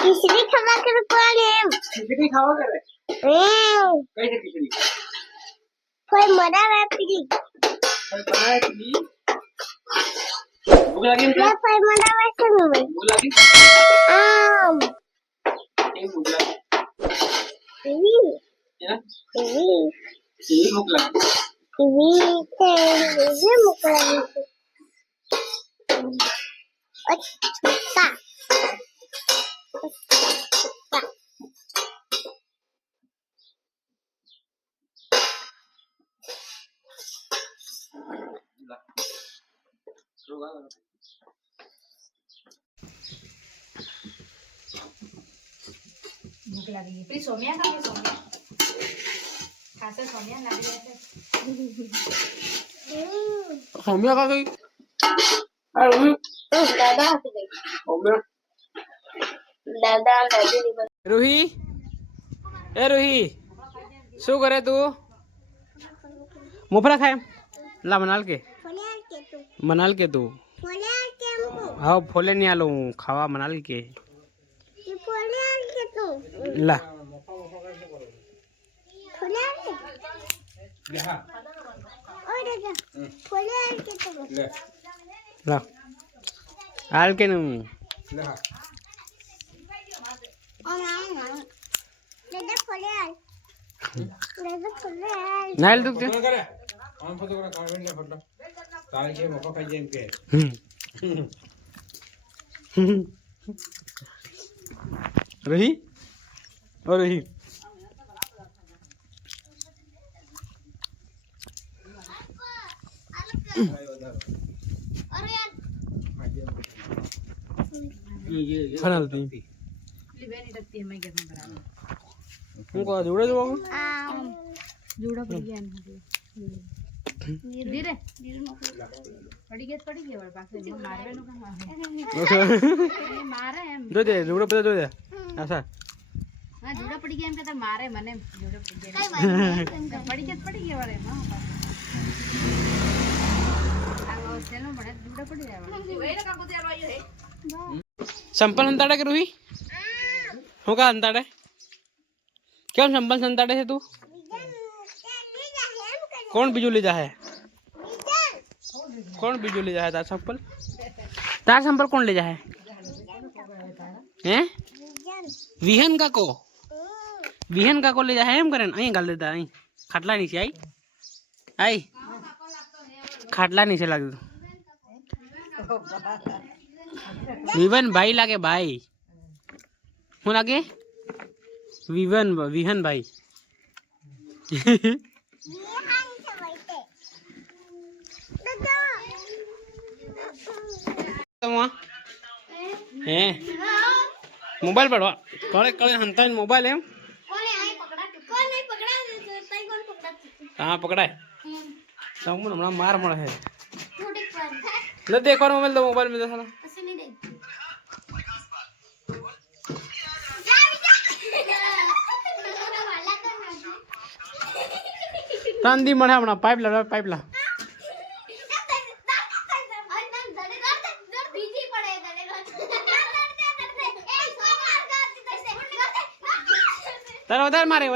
खिचड़ी खावा कर कोण एम खिचड़ी खावा करे कैसे खिचड़ी कोई मरा है पीली कोई बनाए पीली भूख लगी मैं कोई मरा है सुन भूख लगी आम नहीं भूख लगी टीवी क्या टीवी यही भूख लगी टीवी के ये मुकला अच्छा भूख लगी प्लीज सोमिया का है सोमिया खासे सोमिया लग रहे थे सौम्या का गई अरे दादा हंस गई सौम्या दादा दादी नहीं रूही ए रूही शू करे तू मुफरा खाए ला मनाल के मनाल के तू हाँ फोले नहीं आलो खावा मनाल के ला ला आल के नू नाल दुख करे हम फोटो करा कावेन ले फोटो ताल के मको खाई जेम के रही और रही फनल ती लिबेनी डकती है मैं कहता हूं उनको जोड़े जो जूड़ा पड़ गया धीरे पड़ी गई बड़ पास में मारवे नो का मारे हम जो दे जोड़े पे जो दे ऐसा हां जूड़ा पड़ी गया हम कहता मारे मने जूड़ा पड़ी गई वाले हां आगो सेनो बड़े जूड़ा पड़ी जाए वेला का कुछ आयो है संपल संताड़े के रूही हो का संताड़े क्यों संपल संताड़े से तू कौन बिजुली जा है कौन बिजुली जा है तार संपल कौन ले जा है हैं विहन का को ले जा है हम करें अहीं गाल देता अहीं खाटला नीचे आई खाटला नीचे लग विवन भाई लागे भाई हूँ लागे विहन भाई मोबाइल पढ़वा कड़े कड़े हंता मोबाइल है कहाँ पकड़ा है हमारा मार मर है ले देखो मोबाइल दो मोबाइल में देखा तांदी मरे अपना पाइप ला तार वधार मारे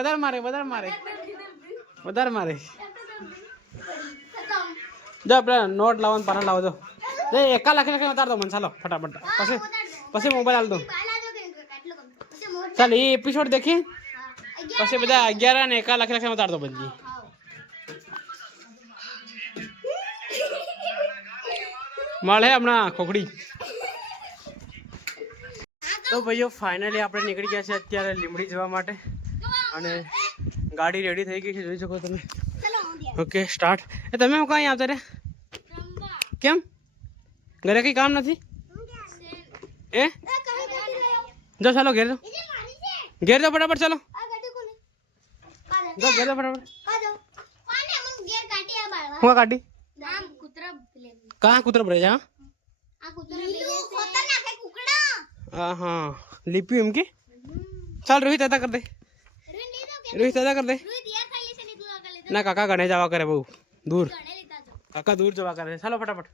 जा अपना नोट लावन पाना लाओ दो दे 1 लाख के उतार दो मन सालो फटाफट पसे मोबाइल डाल दो चल ये एपिसोड देखी पसे बजा 11 ने 1 लाख में उतार दो बंजी મળે હમણાં ખોખડી તો ભાઈઓ ફાઇનલી આપણે નીકળી ગયા છે અત્યારે લીમડી જવા માટે અને ગાડી રેડી થઈ ગઈ છે જોઈ શકો તમે ઓકે સ્ટાર્ટ એ તમે હું કાંઈ આવતા રે કેમ ઘરે કંઈ કામ નથી એ જો ચાલો ઘેર દો ફટાફટ ચાલો જો ઘેર દો ફટાફટ હું કાઢી कहाँ कुतर भरे जा हाँ लिपी हम की चल रोहित अदा कर दे ना काका गणे जावा करे बहु दूर काका दूर जावा करे चलो फटाफट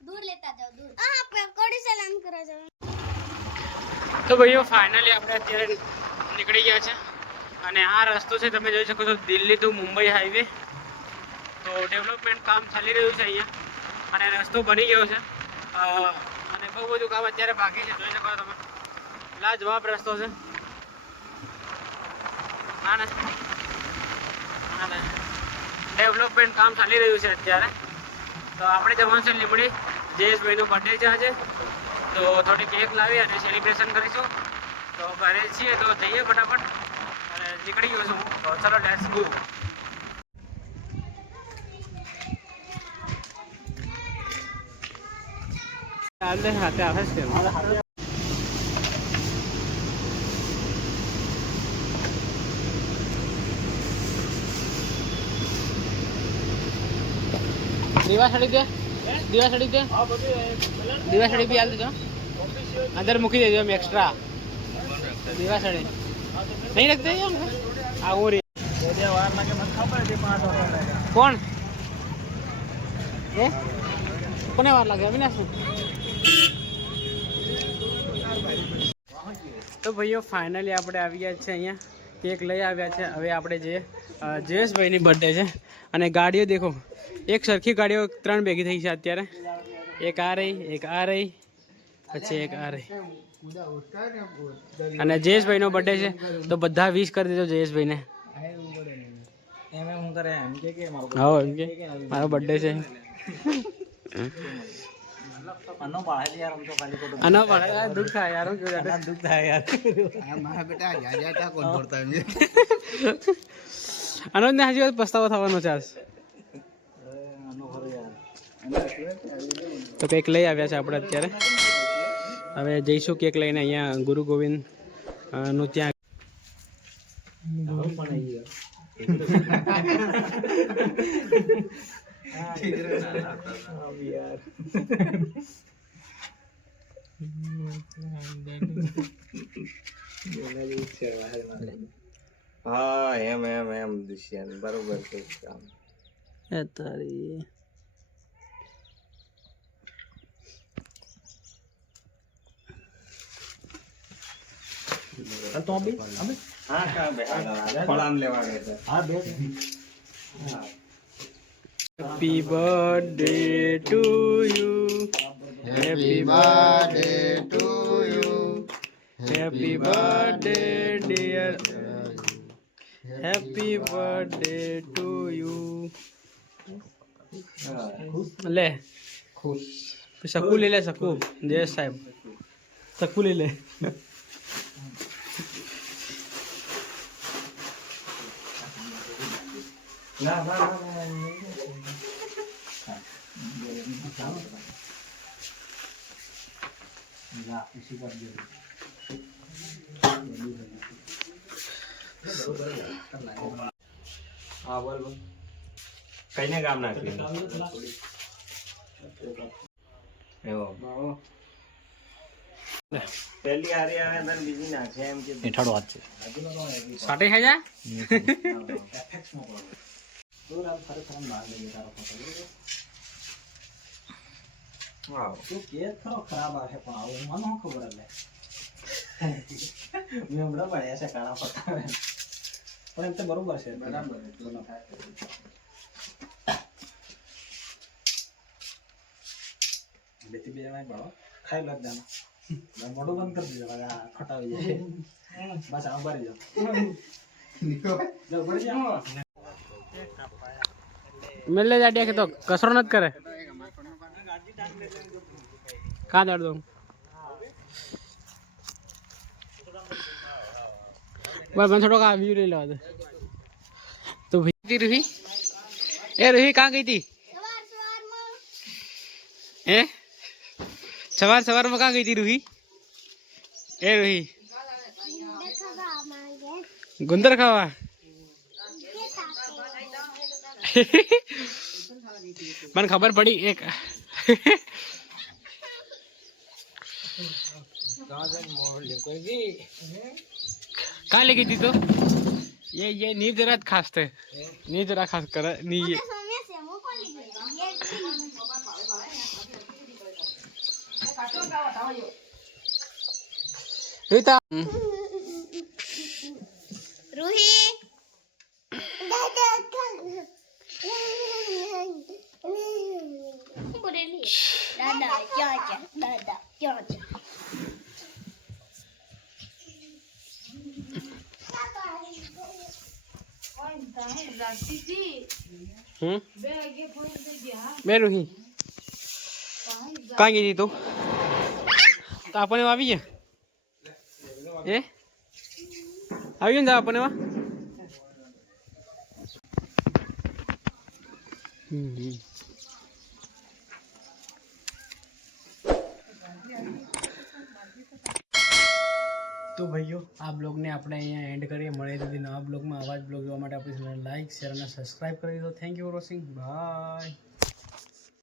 તો ભાઈઓ ફાઇનલી આપણે અત્યારે નીકળી ગયા છે અને આ રસ્તો છે તમે જોઈ શકો છો દિલ્હી ટુ મુંબઈ હાઈવે. તો ડેવલપમેન્ટ કામ ચાલી રહ્યું છે અહીંયા અને રસ્તો બની ગયો છે અને બહુ બધું કામ અત્યારે બાકી છે. જોઈ શકો છો તમે લાજવાબ રસ્તો છે. અને ડેવલપમેન્ટ કામ ચાલી રહ્યું છે અત્યારે. તો આપણે જવાનું છે લીંબડી. જયેશભાઈનો બર્થડે છે આજે, તો થોડી કેક લાવી અને સેલિબ્રેશન કરીશું. તો ઘરે છીએ તો જઈએ ફટાફટ અને નીકળી ગયો છું. તો ચલો લેટ્સ ગો. હાથે આવે છે દીવાસળી દે, દીવાસળી દે, દીવાસળી બી હાલ દેજો. અંદર મૂકી દેજો એમ એક્સ્ટ્રા દીવાસળી નહીં રખતે. આ ઓરી કોણ એ કોને વાર લાગે અવિનાશ? તો ભાઈઓ ફાઇનલી આપણે આવી ગયા છે અહીંયા. કેક લઈ આવ્યા છે. હવે આપણે જે જયેશભાઈની બર્થડે છે અને ગાડીઓ દેખો એક સરખી ગાડીઓ 3 ભેગી થઈ છે અત્યારે. એક આ રહી, એક આ રહી, પછી એક આ રહી. અને જયેશભાઈનો બર્થડે છે તો બધા વિશ કરી દેજો જયેશભાઈને. હા એમ કે મારો બર્થડે છે. આનો પાડે દુઃખ થાય યાર. દુઃખ થાય યાર. આનો ને હજી વાત પસ્તાવો થવાનો છે. તો કેક લઈ આવ્યા છે આપણે અત્યારે. હવે જઈશું કેક લઈને અહીંયા ગુરુ ગોવિંદ નું ત્યાં. હા એમ દુષ્યંત બરોબર છે કામ. તારી તો અભી હા કા બે ફળામ લેવા ગયા હા બે. Happy birthday to you. Happy birthday to you. Happy birthday dear. Happy birthday to you. ले खुश सकू ले ले सकू जय साहब सकू ले ले. ના ના હા બોલ બોલ કઈને કામ નાખ્યું એવો પહેલી હારી આવે અંદર બીજી નાખે એમ કે હેઠાડો હાથ છે સાટે હે જા વાવ તું કે ખરો ખરાબ આવે પણ આવું મને શું ખબર લે મેં હમણાં ભણ્યા છે કાળા પટ્ટા પણ એમ તો બરોબર છે બરાબર બેથી બે જણા ભાવ ખાઈ લો દાના મોઢું બંધ કરી દીધું ખટાવી જાય બસ આમ ભરી જાઓ ભરી જાઓ मिल ले जाटिया के तो कसरो नत करे कहाँ दर्द दो बस मैं थोड़ा का व्यू ले लो तो भाई रूही ए रूही कहाँ गई थी ए सवार सवार में कहाँ गई थी रूही ए रूही गुंदर खावा मन खबर पड़ी एक कहाँ लेगी थी तो ये नींद जरा खास थे नींद जरा खास कर नी ये રીતા રૂહી દાદા ક્યાં દાદા ક્યાં બે રૂહી કાં ગઈ તું તો આપણને આવી ગયા એ આવી ગયું ને આપણને તો ભાઈઓ આ બ્લોગને આપણે અહીંયા એન્ડ કરીએ. મળે તો નવા બ્લોગમાં આવા જ બ્લોગ જોવા માટે આપણી ચેનલ લાઈક શેર અને સબસ્ક્રાઈબ કરી દો. Thank you for watching. By.